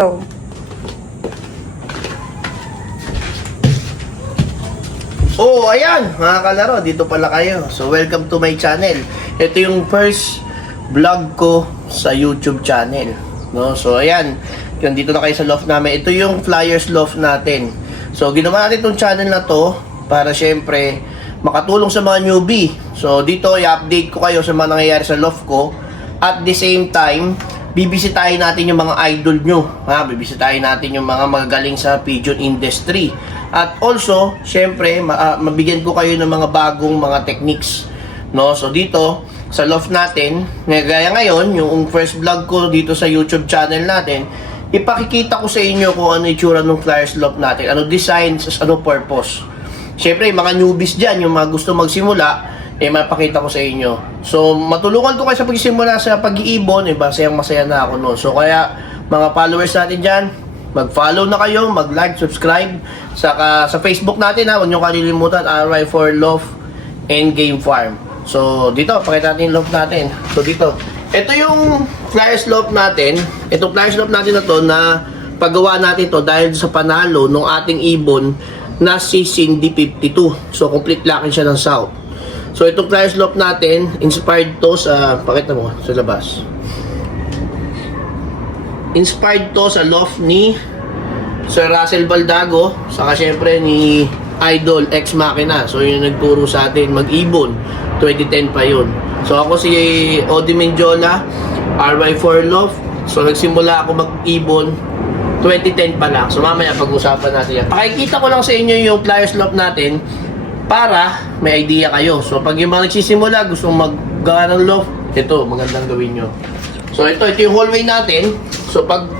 Oh, ayan, mga kalaro, dito pala kayo. So, welcome to my channel. Ito yung first vlog ko sa YouTube channel. No? So, ayan, yun, dito na kayo sa loft namin. Ito yung Flyers loft natin. So, ginawa natin itong channel na to para syempre makatulong sa mga newbie. So, dito i-update ko kayo sa mga nangyayari sa loft ko. At the same time, bibisitahin natin yung mga idol nyo. Bibisitahin natin yung mga magagaling sa pigeon industry. At also, syempre, mabigyan ko kayo ng mga bagong mga techniques. No? So dito, sa loft natin, gaya ngayon, yung first vlog ko dito sa YouTube channel natin, ipakikita ko sa inyo kung ano itsura ng Flyers loft natin, ano design, ano purpose. Syempre, mga newbies dyan, yung mga gusto magsimula, mapakita ko sa inyo. So, matulungan ko kayo sa pagsimula sa pag-iibon, masayang-masaya na ako, no? So, kaya, mga followers natin dyan, mag-follow na kayo, mag-like, subscribe, saka sa Facebook natin, huwag nyo kalilimutan, RY4 Loft and Game Farm. So, dito, pakita natin yung loft natin. So, dito, ito yung Flyers loft natin. Itong Flyers loft natin na to, na paggawa natin to dahil sa panalo ng ating ibon na si Cindy 52. So, complete locking siya ng south. So, itong Flyers loft natin, inspired to sa, pakita mo, sa labas. Inspired to sa loft ni Sir Russell Baldago, saka syempre ni Idol Ex Machina. So yun nagturo sa atin mag-ibon, 2010 pa yun. So ako si Odi Mendiola, RY4 Loft. So nagsimula ako mag-ibon 2010 pa lang. So mamaya pag-usapan natin yan. Pakikita ko lang sa inyo yung Flyers Loft natin para may idea kayo. So pag yung mga nagsisimula gustong maggawa ng loft, ito magandang gawin nyo. So ito yung hallway natin. So pag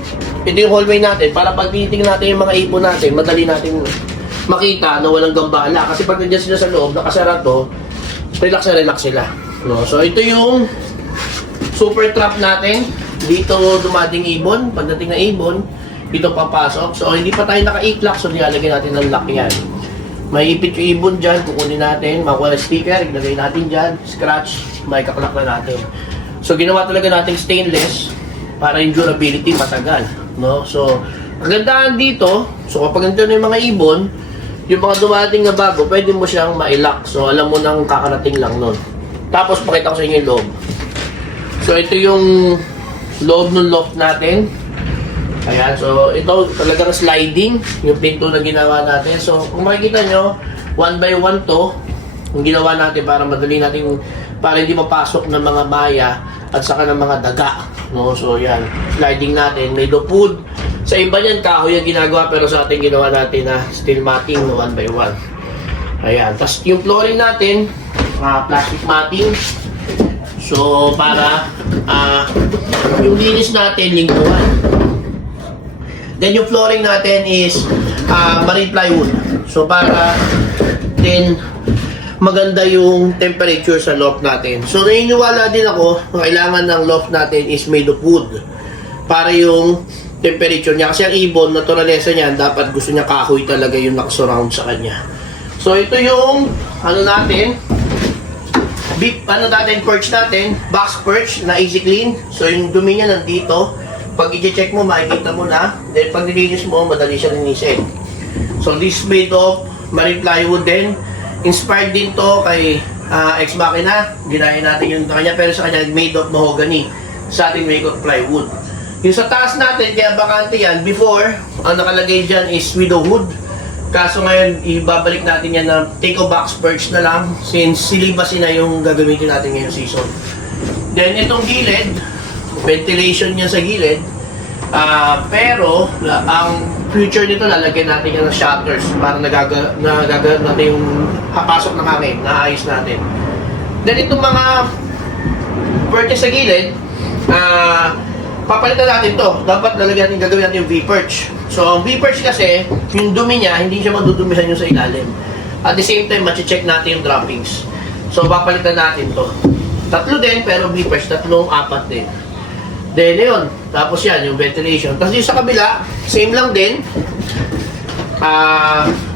ito yung hallway natin, para pag titingnan natin yung mga ibon natin, madali natin makita na walang gambala. Kasi pag nandiyan sila sa loob, nakasara to, relax na relax sila. No? So ito yung super trap natin. Dito dumating ibon. Pagdating na ibon, dito papasok. So hindi pa tayo naka-i-clock, so nilalagyan natin ng lock yan. May ipit yung ibon dyan, kukunin natin, makuha na sticker, ilagay natin dyan, scratch, may kaklak na natin. So ginawa talaga natin stainless para yung durability matagal, no? So kagandahan dito, so kapag nandiyan na yung mga ibon, yung mga dumating na bago, pwede mo siyang ma-lock. So alam mo nang kakarating lang nun. Tapos pakita ko sa inyo yung loob. So ito yung loob ng loft natin. Ayan, so ito talagang sliding yung pinto na ginawa natin. So kung makikita nyo, 1 by 1 to yung ginawa natin para madali natin, para hindi mapasok ng mga maya at saka ng mga daga, no? So yan, sliding natin, made of wood. Sa iba niyan, kahoy yung ginagawa, pero sa ating ginawa natin na steel matting, 1 by 1. Ayan, tapos yung flooring natin, plastic matting. So para yung linis natin, lingkuhan. Then yung flooring natin is marine plywood. So para din maganda yung temperature sa loft natin. So naniniwala din ako, ang kailangan ng loft natin is made of wood para yung temperature niya. Kasi ang ibon, naturalesa niya, dapat gusto niya kahoy talaga yung nakasurround sa kanya. So ito yung natin, perch natin, box perch na easy clean. So yung dumi niya nandito, pag i-check mo, makikita mo na. Then pag nilinis mo, madali siya linisin. So this made of marine plywood din. Inspired din to kay Ex Machina. Ginaya natin yung kanya, pero sa kanya made of mahogany. Sa ating made of plywood. Yung sa taas natin, kaya bakante yan. Before, ang nakalagay dyan is widow wood. Kaso ngayon, ibabalik natin yan na take a box perch na lang. Since silibasi na yung gagamitin natin ngayong season. Then itong gilid, ventilation niya sa gilid. Pero ang future nito, lalagyan natin yan ng shutters para nagagaan natin yung pasok ng hangin, naayos natin. Then itong mga perches sa gilid, papalitan natin to. Dapat gagawin natin yung V-perch. So ang V-perch kasi, yung dumi niya, hindi siya madudumihan yung sa ilalim. At the same time, machi-check natin yung droppings. So papalitan natin to. Tatlo din, pero V-perch, tatlong, apat din. Then yun, tapos yan, yung ventilation. Tapos yung sa kabila, same lang din.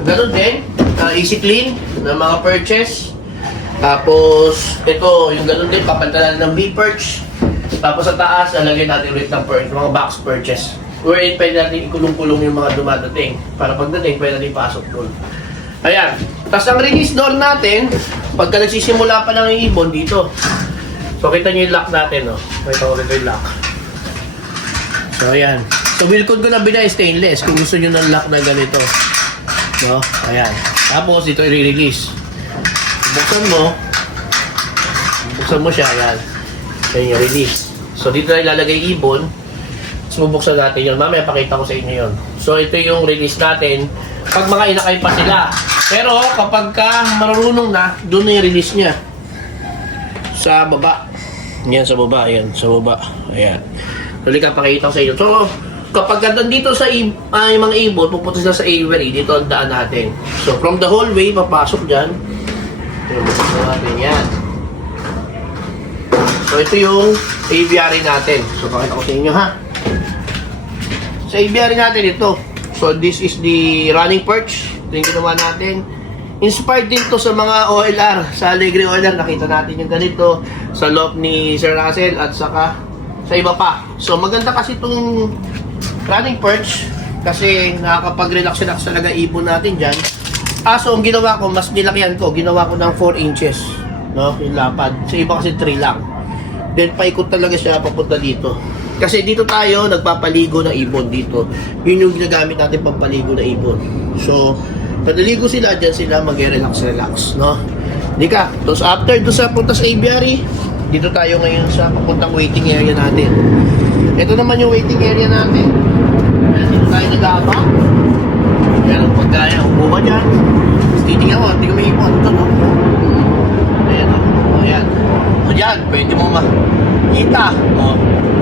Ganun din, easy clean ng mga perches. Tapos ito, yung ganun din, papalitan ng V-perch. Tapos sa taas, lalagyan natin ulit ng perch, mga box perches. wherein pwede natin ikulong-kulong yung mga dumadating. Para pagdating, pwede natin ipasok doon. Ayan. Tapos ang release door natin, pagka nagsisimula pa lang yung ibon dito. So kita nyo yung lock natin, no? Makita ko rito yung lock. So ayan. So Wilcon ko na binay stainless kung gusto nyo ng lock na ganito. No? Ayan. Tapos dito i-release. Buksan mo siya, ayan. Ayan yung release. So dito na ilalagay ibon. Tapos bubuksan natin yun. Mamaya pakita ko sa inyo yun. So ito yung release natin. Pag mga inakay pa sila. Pero kapag ka marunong na, doon na yung release niya. Sa baba. Yan sa baba. Ayan, sa baba. Ayan. Dali ka, pakita ko sa inyo. So, kapag nandito sa yung mga ibon, pupunta sila sa aviary, dito ang daan natin. So, from the hallway, papasok dyan. Pupunta natin yan. So, ito yung aviary natin. So, pakita ko sa inyo, ha? Sa aviary natin ito. So, this is the running perch. Ito yung ginawa natin. Inspired din to sa mga OLR. Sa Alegre OLR, nakita natin yung ganito. Sa loft ni Sir Russell at saka sa iba pa. So, maganda kasi itong running perch kasi nakakapag-relax-relax talaga ibon natin dyan. So, ang ginawa ko, mas nilakyan ko. Ginawa ko ng 4 inches. No? Yung lapad. Sa iba kasi 3 lang. Then, paikot talaga siya papunta dito. Kasi dito tayo nagpapaligo ng ibon dito. Yun yung ginagamit natin pampaligo ng ibon. So, kadaligo sila, dyan sila mag-relax-relax, no? Hindi ka. Tapos after doon sa punta sa aviary, dito tayo ngayon sa papuntang waiting area natin. Ito naman yung waiting area natin. Dito tayo nag-aabang. Meron pagkaya, upo ka dyan. Tapos titingnan mo, hindi ko may ipon. Ito, no? Ayan, o. Ayan. O dyan, pwede mo makita. O,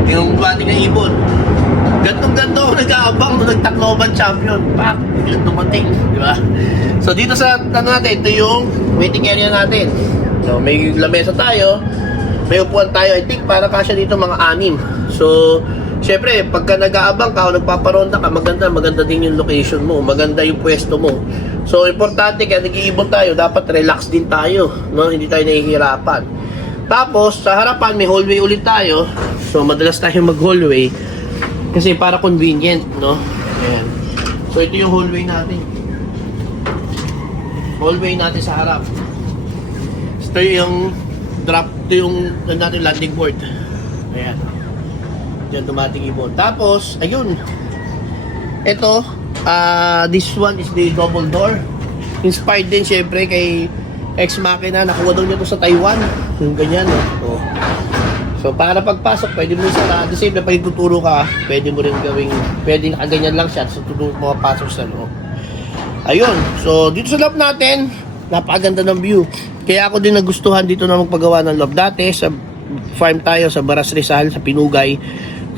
yung dumating ng ibon. Gantong-ganto ako nag-aabang nung nagtakloban champion. Pak! Biglang dumating. Di ba? So, dito sa natin, ito yung waiting area natin. So, may lamesa tayo. May upuan tayo. I think para kasya dito mga 6. So, syempre, pagka nag-aabang ka o nagpaparonda ka, maganda din yung location mo. Maganda yung pwesto mo. So, importante kaya nag-iibon tayo, dapat relax din tayo. No? Hindi tayo nahihirapan. Tapos, sa harapan, may hallway ulit tayo. So, madalas tayo mag-hallway. Kasi para convenient, no? Ayan. So, ito yung hallway natin. Hallway natin sa harap. Ito yung drop, ito yung natin landing board. Ayan. Diyan dumating ibon. Tapos, ayun. Ito, this one is the double door. Inspired din syempre kay Ex Machina. Nakuha daw niya to sa Taiwan. Yung ganyan, no? So, para pagpasok, pwede mo sa the same na pag tuturo ka, pwede mo rin gawing, pwede nakaganyan lang siya, so tuturo mo papasok sa loob. Ayun. So, dito sa loob natin, napakaganda ng view. Kaya ako din nagustuhan dito na magpagawa ng loob. Dati, sa farm tayo, sa Baras Rizal, sa Pinugay,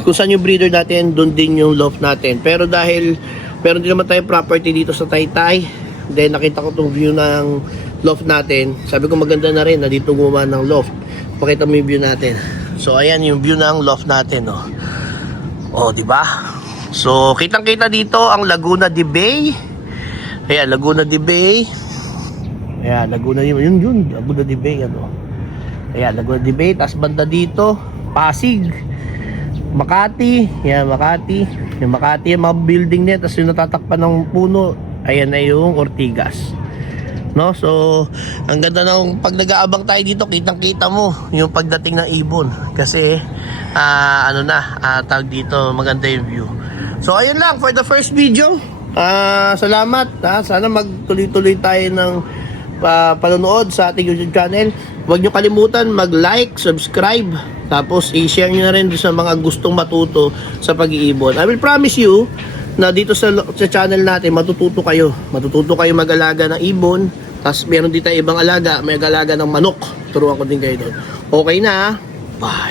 kung saan yung breeder natin, doon din yung loft natin. Pero dahil, meron din naman tayong property dito sa Taytay, then nakita ko itong view ng loft natin. Sabi ko maganda na rin na dito gumawa ng loft. Pakita mo yung view natin. So ayan yung view ng loft natin, no. Oh, di ba? So kitang-kita dito ang Laguna de Bay. Ayan, Laguna de Bay. Ayan, Laguna yun, Laguna de Bay, ano. Ayan, Laguna de Bay, tas banda dito, Pasig, Makati. Ayan, Makati. Yung Makati, yung mga building niya, tas yung natatakpan ng puno, ayan na yung Ortigas. No, so ang ganda ng pag nag-aabang tayo dito, kitang-kita mo yung pagdating ng ibon kasi tawag dito, maganda yung view. So ayun lang for the first video. Salamat. Sana magtuloy-tuloy tayo ng panonood sa ating YouTube channel. Huwag nyo kalimutan mag-like, subscribe, tapos i-share nyo na rin sa mga gustong matuto sa pag-iibon. I will promise you na dito sa channel natin matututo kayo mag-alaga ng ibon. Tapos meron din tayo ibang alaga, may alaga ng manok. Turuan ko din kayo doon. Okay na. Bye.